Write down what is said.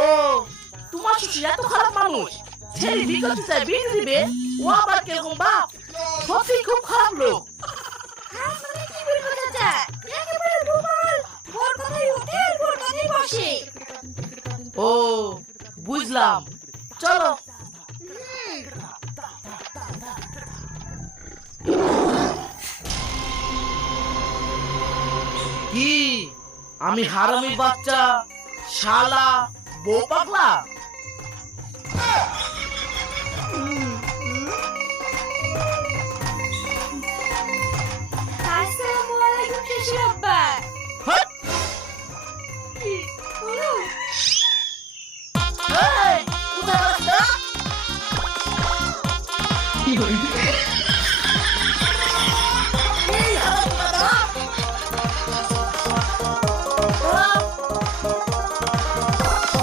ও তোমার শ্বশুর এত খারাপ মানুষ, ছেলে বিকল্প চাই বিয়ে দিবে, ও আবার কিরকম বাপ, সত্যি খুব খারাপ লোক। কি বলবো চাচা, একেবারে দুর্বল, ওর কথাই উঠে ওর কথাই বসে। ও বুঝলাম, চলো। কি আমি হারামির বাচ্চা, শালা, বউ পাগলা? আসসালামু আলাইকুম শ্বশুর আব্বা। হট! কি হলো? এই, কোথায় রাস্তা? কি হইছে?